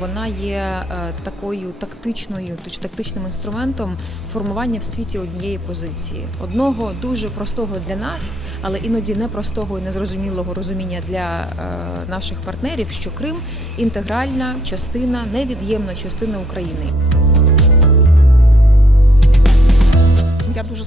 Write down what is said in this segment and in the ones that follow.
вона є е, такою тактичною, точ тактичним інструментом формування в світі однієї позиції, одного дуже простого для нас, але іноді непростого і незрозумілого розуміння для е, наших партнерів, що Крим інтегральна частина, невід'ємна частина України.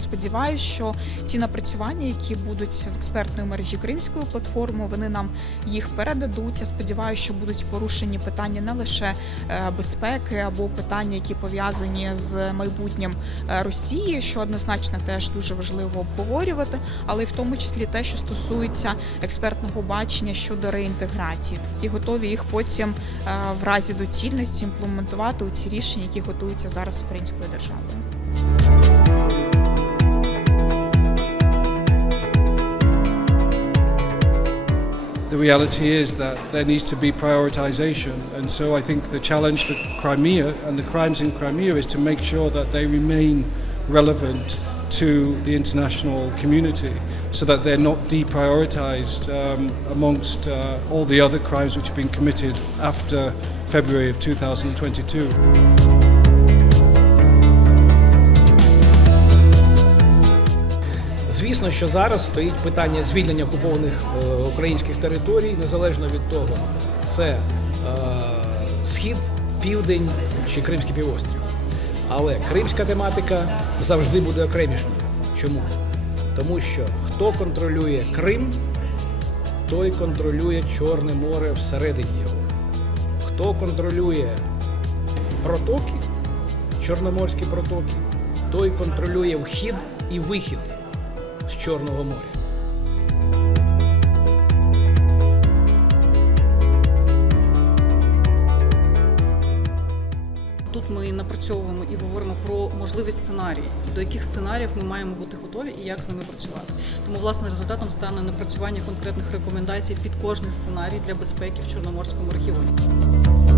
Сподіваюся, що ті напрацювання, які будуть в експертної мережі Кримської платформи, вони нам їх передадуть. Я сподіваюся, що будуть порушені питання не лише е, безпеки або питання, які пов'язані з майбутнім е, Росії, що однозначно теж дуже важливо обговорювати, але й в тому числі те, що стосується експертного бачення щодо реінтеграції, і готові їх потім е, в разі доцільності імплементувати у ці рішення, які готуються зараз українською державою. The reality is that there needs to be prioritization, and so I think the challenge for Crimea and the crimes in Crimea is to make sure that they remain relevant to the international community so that they're not deprioritized um, amongst uh, all the other crimes which have been committed after February of 2022. Звісно, що зараз стоїть питання звільнення окупованих е, українських територій, незалежно від того, це е, схід, південь чи Кримський півострів. Але кримська тематика завжди буде окремішною. Чому? Тому що хто контролює Крим, той контролює Чорне море всередині його. Хто контролює протоки, Чорноморські протоки, той контролює вхід і вихід з Чорного моря. Тут ми напрацьовуємо і говоримо про можливість сценарії, до яких сценаріїв ми маємо бути готові і як з ними працювати. Тому, власне, результатом стане напрацювання конкретних рекомендацій під кожний сценарій для безпеки в Чорноморському регіоні.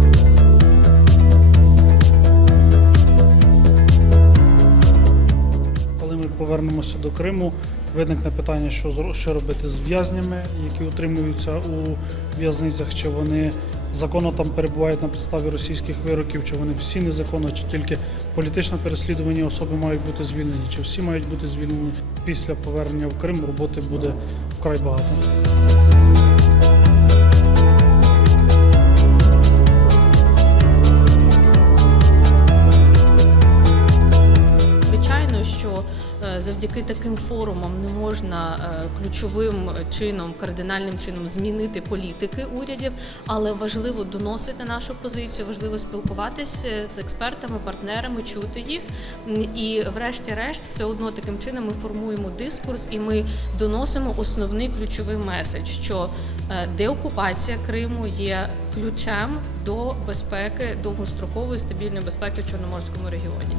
Повернемося до Криму, виникне питання, що що робити з в'язнями, які утримуються у в'язницях, чи вони законно там перебувають на підставі російських вироків, чи вони всі незаконно, чи тільки політично переслідувані особи мають бути звільнені, чи всі мають бути звільнені. Після повернення в Крим роботи буде вкрай багато. Завдяки таким форумам не можна е, ключовим чином, кардинальним чином змінити політики урядів, але важливо доносити нашу позицію, важливо спілкуватися з експертами, партнерами, чути їх. І, врешті-решт, все одно таким чином ми формуємо дискурс і ми доносимо основний ключовий меседж, що е, деокупація Криму є ключем до безпеки, довгострокової стабільної безпеки в Чорноморському регіоні.